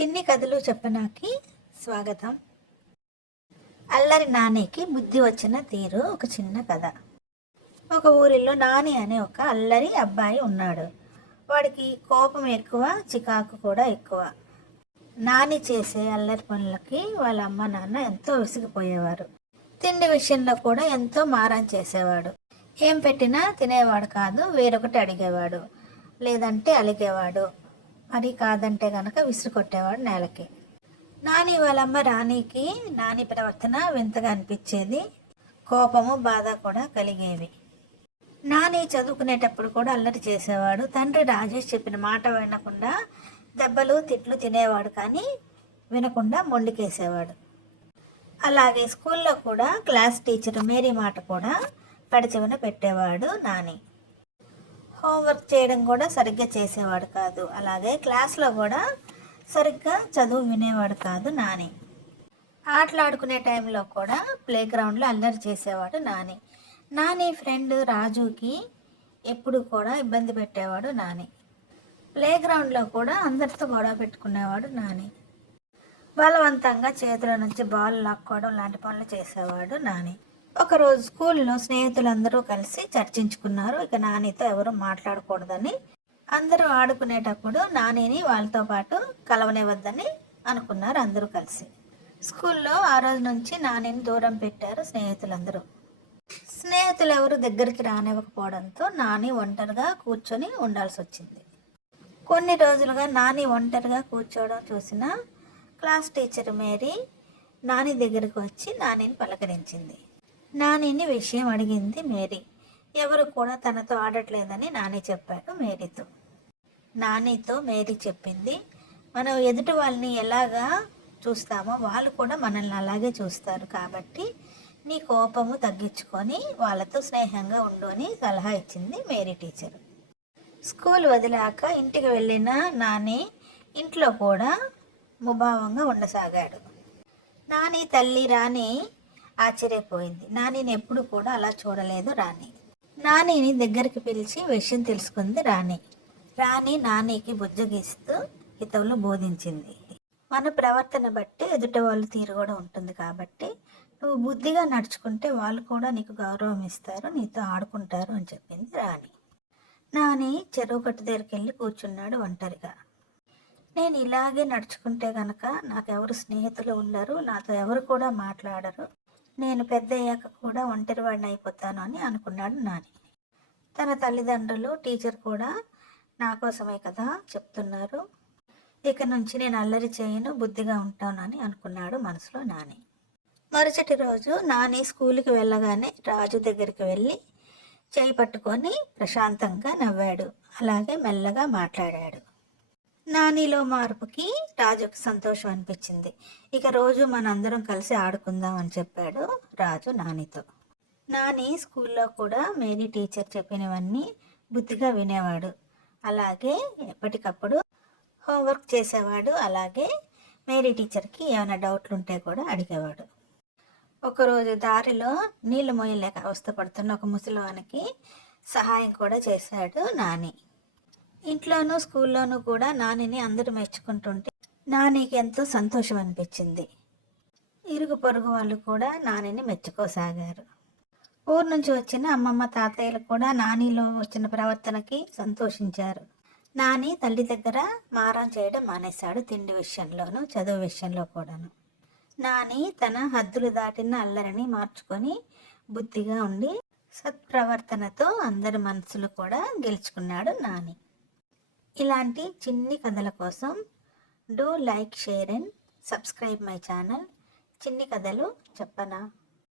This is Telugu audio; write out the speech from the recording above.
చిన్ని కథలు చెప్పనాకి స్వాగతం. అల్లరి నానికి బుద్ధి వచ్చిన తీరు ఒక చిన్న కథ. ఒక ఊరిలో నాని అనే ఒక అల్లరి అబ్బాయి ఉన్నాడు. వాడికి కోపం ఎక్కువ చికాకు కూడా ఎక్కువ. నాని చేసే అల్లరి పనులకి వాళ్ళ అమ్మ నాన్న ఎంతో విసిగిపోయేవారు. తిండి విషయంలో కూడా ఎంతో మారం చేసేవాడు. ఏం పెట్టినా తినేవాడు కాదు వేరొకటి అడిగేవాడు. లేదంటే అలిగేవాడు. మరి కాదంటే గనక విసురుకొట్టేవాడు నేలకి. నాని వాళ్ళమ్మ రాణికి నాని ప్రవర్తన వింతగా అనిపించేది. కోపము బాధ కూడా కలిగేవి. నాని చదువుకునేటప్పుడు కూడా అల్లరి చేసేవాడు. తండ్రి రాజేష్ చెప్పిన మాట వినకుండా దెబ్బలు తిట్లు తినేవాడు కానీ వినకుండా మొండికేసేవాడు. అలాగే స్కూల్లో కూడా క్లాస్ టీచర్ మేరీ మాట కూడా పెడచెవిన పెట్టేవాడు నాని. హోంవర్క్ చేయడం కూడా సరిగ్గా చేసేవాడు కాదు. అలాగే క్లాస్లో కూడా సరిగ్గా చదువు వినేవాడు కాదు నాని. ఆటలాడుకునే టైంలో కూడా ప్లే గ్రౌండ్లో అల్లరి చేసేవాడు నాని. నాని ఫ్రెండ్ రాజుకి ఎప్పుడు కూడా ఇబ్బంది పెట్టేవాడు నాని. ప్లే గ్రౌండ్లో కూడా అందరితో గొడవ పెట్టుకునేవాడు నాని. బలవంతంగా చేతుల నుంచి బాల్ లాక్కోవడం లాంటి పనులు చేసేవాడు నాని. ఒకరోజు స్కూల్లో స్నేహితులందరూ కలిసి చర్చించుకున్నారు. ఇక నానితో ఎవరు మాట్లాడకూడదని. అందరూ ఆడుకునేటప్పుడు నానిని వాళ్ళతో పాటు కలవనివ్వద్దని అనుకున్నారు అందరూ కలిసి. స్కూల్లో ఆ రోజు నుంచి నానిని దూరం పెట్టారు స్నేహితులందరూ. స్నేహితులు ఎవరు దగ్గరికి రానివ్వకపోవడంతో నాని ఒంటరిగా కూర్చొని ఉండాల్సి వచ్చింది కొన్ని రోజులుగా నాని ఒంటరిగా కూర్చోవడం చూసిన క్లాస్ టీచర్ మేరీ నాని దగ్గరికి వచ్చి నానిని పలకరించింది. నానిని విషయం అడిగింది మేరీ. ఎవరు కూడా తనతో ఆడట్లేదని నాని చెప్పాడు మేరీతో. నానితో మేరీ చెప్పింది మనం ఎదుటి వాళ్ళని ఎలాగా చూస్తామో వాళ్ళు కూడా మనల్ని అలాగే చూస్తారు కాబట్టి నీ కోపము తగ్గించుకొని వాళ్ళతో స్నేహంగా ఉండు అని సలహా ఇచ్చింది మేరీ టీచర్. స్కూల్ వదిలాక ఇంటికి వెళ్ళిన నాని ఇంట్లో కూడా ముభావంగా ఉండసాగాడు. నాని తల్లి రాణి ఆశ్చర్యపోయింది. నానిని ఎప్పుడు కూడా అలా చూడలేదు రాణి. నానిని దగ్గరికి పిలిచి విషయం తెలుసుకుంది రాణి. రాణి నానికి బుజ్జగిస్తూ హితవులు బోధించింది. మన ప్రవర్తన బట్టి ఎదుట వాళ్ళు తీరు కూడా ఉంటుంది కాబట్టి నువ్వు బుద్ధిగా నడుచుకుంటే వాళ్ళు కూడా నీకు గౌరవం ఇస్తారు నీతో ఆడుకుంటారు అని చెప్పింది రాణి. నాని చెరువు కట్టు దగ్గరికి వెళ్ళి కూర్చున్నాడు ఒంటరిగా. నేను ఇలాగే నడుచుకుంటే గనక నాకెవరు స్నేహితులు ఉండరు నాతో ఎవరు కూడా మాట్లాడరు నేను పెద్ద అయ్యాక కూడా ఒంటరివాడిని అయిపోతాను అని అనుకున్నాడు నాని. తన తల్లిదండ్రులు టీచర్ కూడా నా కోసమే కదా చెప్తున్నారు. ఇక నుంచి నేను అల్లరి చేయను బుద్ధిగా ఉంటానని అనుకున్నాడు మనసులో నాని. మరుసటి రోజు నాని స్కూల్కి వెళ్ళగానే రాజు దగ్గరికి వెళ్ళి చేయి పట్టుకొని ప్రశాంతంగా నవ్వాడు. అలాగే మెల్లగా మాట్లాడాడు. నానిలో మార్పుకి రాజుకు సంతోషం అనిపించింది. ఇక రోజు మనందరం కలిసి ఆడుకుందాం అని చెప్పాడు రాజు నానితో. నాని స్కూల్లో కూడా మేరీ టీచర్ చెప్పినవన్నీ బుద్ధిగా వినేవాడు. అలాగే ఎప్పటికప్పుడు హోంవర్క్ చేసేవాడు. అలాగే మేరీ టీచర్కి ఏమైనా డౌట్లు ఉంటే కూడా అడిగేవాడు. ఒకరోజు దారిలో నీళ్ళు మోయలేక అవస్థపడుతున్న ఒక ముసలివానికి సహాయం కూడా చేశాడు నాని. ఇంట్లోనూ స్కూల్లోనూ కూడా నానిని అందరూ మెచ్చుకుంటుంటే నానికి ఎంతో సంతోషం అనిపించింది. ఇరుగు పొరుగు వాళ్ళు కూడా నానిని మెచ్చుకోసాగారు. ఊరు నుంచి వచ్చిన అమ్మమ్మ తాతయ్యలు కూడా నానిలో వచ్చిన ప్రవర్తనకి సంతోషించారు. నాని తల్లి దగ్గర మారం చేయడం మానేశాడు తిండి విషయంలోనూ చదువు విషయంలో కూడాను. నాని తన హద్దులు దాటిన అల్లరిని మార్చుకొని బుద్ధిగా ఉండి సత్ప్రవర్తనతో అందరి మనసులు కూడా గెలుచుకున్నాడు నాని. ఇలాంటి చిన్ని కథల కోసం do like share and subscribe my channel. చిన్ని కథలు చెప్పనా?